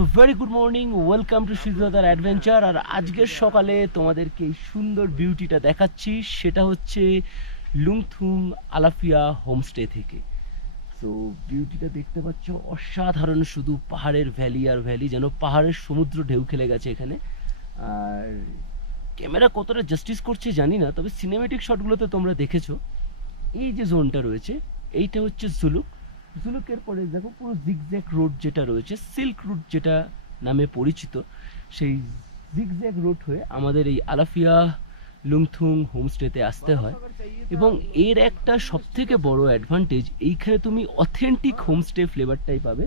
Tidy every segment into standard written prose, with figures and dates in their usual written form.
So very good morning, welcome to Siddharth adventure. আর আজকের সকালে তোমাদেরকে এই সুন্দর বিউটিটা দেখাচ্ছি, সেটা হচ্ছে লুংথুং আলাফিয়া হোমস্টে থেকে। সো বিউটিটা দেখতে পাচ্ছ, অসাধারণ, শুধু পাহাড়ের ভ্যালি আর ভ্যালি, যেন পাহাড়ের সমুদ্র ঢেউ খেলে গেছে এখানে। আর ক্যামেরা কতটা জাস্টিস করছে জানি না, তবে সিনেমেটিক শটগুলোতে তোমরা দেখেছো। এই যে জোনটা রয়েছে এইটা হচ্ছে জুলুকের পরে দেখো পুরো জিগজ্যাগ রোড যেটা রয়েছে, সিল্ক রুট যেটা নামে পরিচিত, সেই জিগজ্যাগ রোড হয়ে আমাদের এই আলাফিয়া লুংথুং হোমস্টেতে আসতে হয়। এবং এর একটা সবথেকে বড় অ্যাডভান্টেজ, এইখানে তুমি অথেন্টিক হোমস্টে ফ্লেভারটাই পাবে।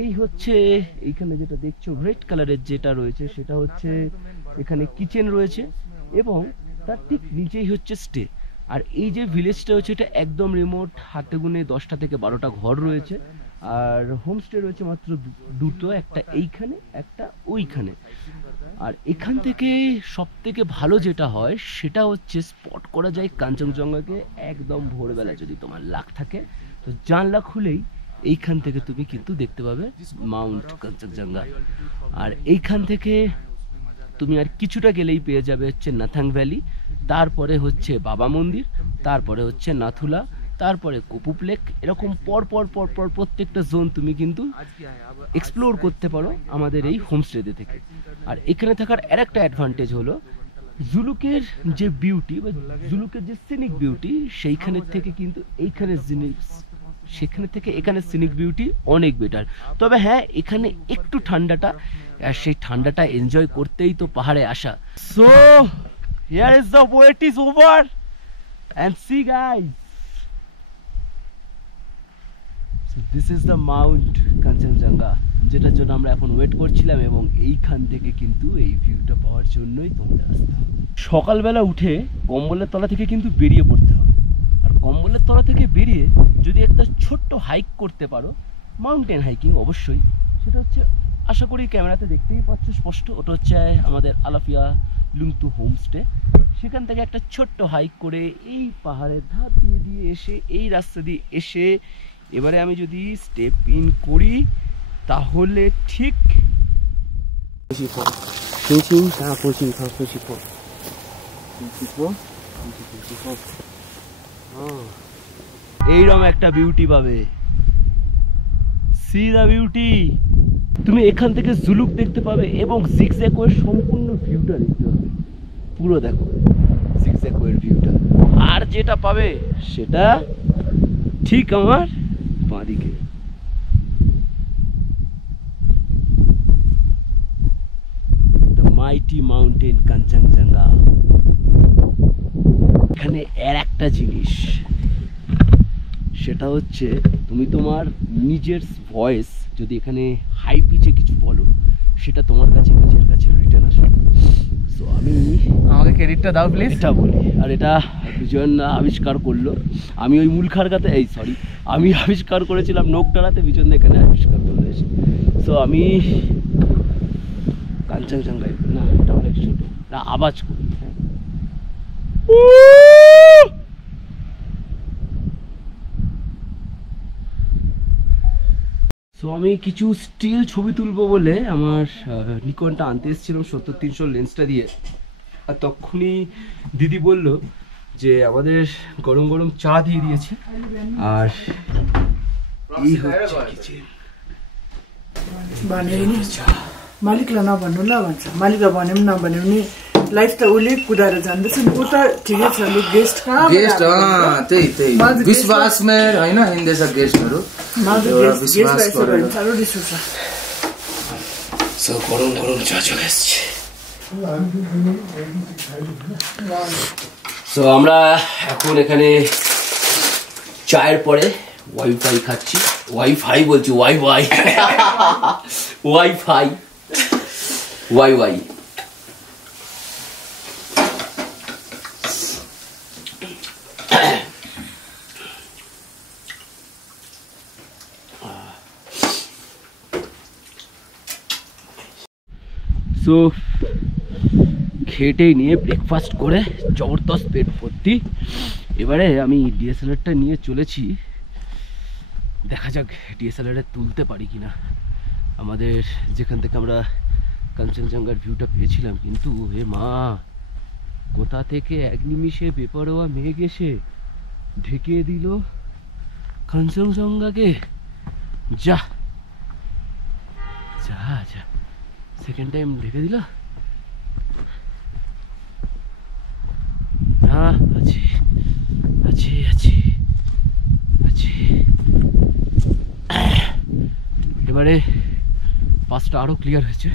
এই হচ্ছে এইখানে যেটা দেখছো রেড কালারের যেটা রয়েছে, সেটা হচ্ছে এখানে কিচেন রয়েছে এবং তার ঠিক নিচেই হচ্ছে স্টে। আর এই যে ভিলেজটা হচ্ছে এটা একদম রিমোট, হাতে গুনে 10টা থেকে 12টা ঘর রয়েছে। আর হোমস্টে রয়েছে মাত্র দুটো, একটা এইখানে একটা ওইখানে। আর এখান থেকে সব থেকে ভালো যেটা হয় সেটা হচ্ছে স্পট করা যায় কাঞ্চনজঙ্ঘাকে একদম ভোরবেলা। যদি তোমার লাক থাকে তো জানলা খুলেই এইখান থেকে তুমি কিন্তু দেখতে পাবে মাউন্ট কাঞ্চনজঙ্ঘা। আর এইখান থেকে তুমি আর কিছুটা গেলেই পেয়ে যাবে হচ্ছে নাথাং ভ্যালি, তারপরে হচ্ছে বাবা মন্দির, তারপরে হচ্ছে নাথুলা, তারপরে কোপুপ লেক। এরকম পর পর পর পর প্রত্যেকটা জোন তুমি কিন্তু এক্সপ্লোর করতে পারো আমাদের এই হোমস্টেতে থেকে। আর এখানে থাকার আরেকটা অ্যাডভান্টেজ হলো জুলুকের যে বিউটি বা জুলুকের যে সিনিক বিউটি, সেইখানের থেকে কিন্তু এইখানের সেখানে থেকে এখানে সিনিক বিউটি অনেক বেটার। তবে হ্যাঁ, এখানে একটু ঠান্ডাটা, আর সেই ঠান্ডাটা এনজয় করতেই তো পাহাড়ে আসা। So here is the wait is over and see guys, so this is the Mount Kanchenjunga, যেটার জন্য আমরা এখন ওয়েট করছিলাম। এবং এইখান থেকে কিন্তু এই ভিউটা পাওয়ার জন্যই তোমরা আসতে হবে। সকালবেলা উঠে কম্বলের তলা থেকে কিন্তু বেরিয়ে পড়তে হবে। আর কম্বলের তলা থেকে বেরিয়ে যদি একটা ছোট্ট হাইক করতে পারো, মাউন্টেন হাইকিং অবশ্যই, সেটা হচ্ছে আশা করি ক্যামেরাতে দেখতেই পাচ্ছ স্পষ্ট, ওটা হচ্ছে আমাদের আলাফিয়া লুংথুং হোমস্টে। সেখান থেকে একটা ছোট্ট হাইক করে এই পাহাড়ের ধার দিয়ে দিয়ে এসে এই রাস্তা দিয়ে এসে এবারে আমি যদি স্টেপ ইন করি তাহলে ঠিক এইরকম একটা বিউটি পাবে। C the beauty. তুমি এখান থেকে জুলুক দেখতে পাবে এবং জিগজ্যাগ ওয়ের সম্পূর্ণ ভিউটা দেখতে পাবে। পুরো দেখো জিগজ্যাগ ওয়ের ভিউটা। আর যেটা পাবে সেটা ঠিক আমার বাঁদিকে। The mighty mountain Kanchenjunga. এখানে এর একটা জিনিস, সেটা হচ্ছে তুমি তোমার নিজের ভয়েস যদি এখানে হাই পিচে কিছু বলো, সেটা তোমার কাছে নিজের কাছে রিটার্ন আসবে। সো আমাকে ক্রেডিটটা দাও প্লিজ, এটা বলি। আর এটা বিজয়ন আবিষ্কার করলো, আমি ওই মূল খারগাতে আমি আবিষ্কার করেছিলাম নোকটারাতে, বিজয়ন এখানে আবিষ্কার করলো এসে। সো আমি কাঞ্চনজঙ্ঘায় না, এটা অনেক ছোট, না আওয়াজ করি। সো আমি কিছু স্টিল ছবি তুলবো বলে আমার নিকনটা আনতে এসেছিলাম 70-300 লেন্সটা দিয়ে। আর তখনই দিদি বলল যে আমাদের গরম গরম চা দিয়ে দিয়েছে। আর এই হচ্ছে কিচেন। मालिकलाई नभन्नु ल भन्छ, मालिकलाई भन्यो पनि नभन्यो भने लाइफ त उसले कुदाएर जाँदैछ नि। ऊ त ठिकै छ, लु गेस्ट कहाँ गेस्ट त्यही विश्वासमा हैन हिँड्दैछ गेस्टहरु, साह्रो रिस उठ्छ। सो गरम गरम চা চলে আসছে। সো আমরা এখন এখানে চায়ের পরে ওয়াইফাই খাচ্ছি। ওয়াইফাই বলছি, ওয়াইফাই ওয়াইফাই ওয়াইফাই। সো খেটে নিয়ে ব্রেকফাস্ট করে জবরদস্ত পেট ভর্তি। এবারে আমি ডিএসএলআরটা নিয়ে চলেছি, দেখা যাক ডিএসএলআরে তুলতে পারি কিনা। আমাদের যেখান থেকে আমরা কাঞ্চনজঙ্ঘার ভিউটা পেয়েছিলাম, কিন্তু হে মা, কোথা থেকে এক নিমিষে বেপরোয়া মেঘ এসে ঢেকে দিল কাঞ্চনজঙ্ঘাকে। যা যা যা, সেকেন্ড টাইম ঢেকে দিল। হ্যাঁ, আছি আছি আছি আছি। এবারে পাসটা আরো ক্লিয়ার হয়েছে,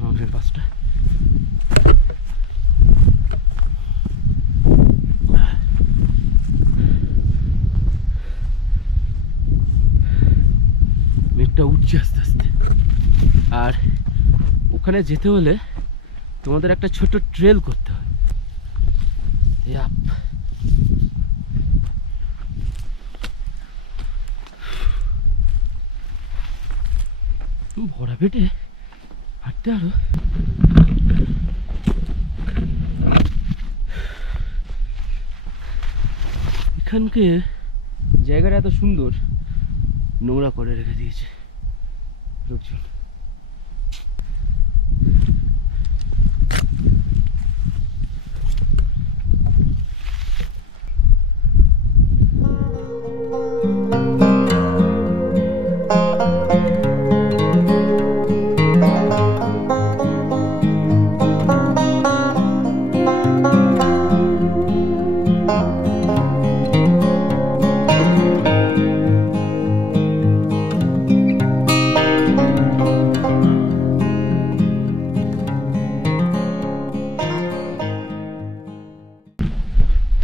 মাউন্টেন পাসটা। মেঘটা উঠছে আস্তে আস্তে। আর ওখানে যেতে হলে তোমাদের একটা ছোট ট্রেল করতে হয়। ভরা পেটে হাঁটতে আরো এখানকে জায়গাটা এত সুন্দর, নোংরা করে রেখে দিয়েছে লোকজন।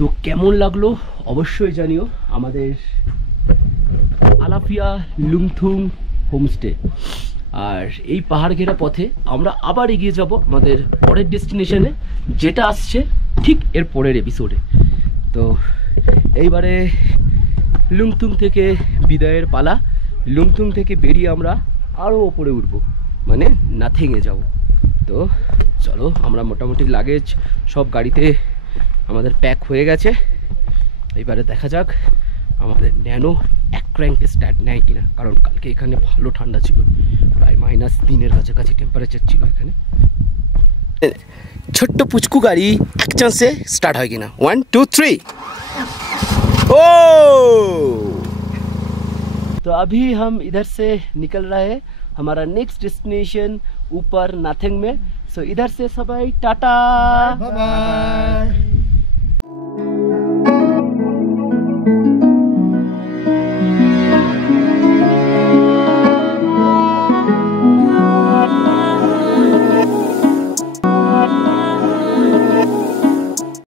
তো কেমন লাগলো অবশ্যই জানিও। আমাদের আলাফিয়া লুংথুং হোমস্টে। আর এই পাহাড় ঘেরা পথে আমরা আবার এগিয়ে যাব আমাদের পরের ডেস্টিনেশনে, যেটা আসছে ঠিক এর পরের এপিসোডে। তো এইবারে লুংথুং থেকে বিদায়ের পালা। লুংথুং থেকে বেরিয়ে আমরা আরও ওপরে উঠব, মানে নাথিংয়ে যাব। তো চলো, আমরা মোটামুটি লাগেজ সব গাড়িতে আমাদের প্যাক হয়ে গেছে। এবারে দেখা যাক আমাদের ন্যানো এক ক্র্যাঙ্কে স্টার্ট নেয় কিনা, কারণ কালকে এখানে ভালো ঠান্ডা ছিল, প্রায় -3-এর কাছাকাছি টেম্পারেচার ছিল এখানে। ছোট্ট পুচকু গাড়ি এক চান্সে স্টার্ট হয় কিনা। 1 2 3। ओ तो अभी हम इधर से निकल रहे हैं, हमारा नेक्स्ट डेस्टिनेशन ऊपर नाथिंग में। सो इधर से सबाई टाटा, बाय बाय।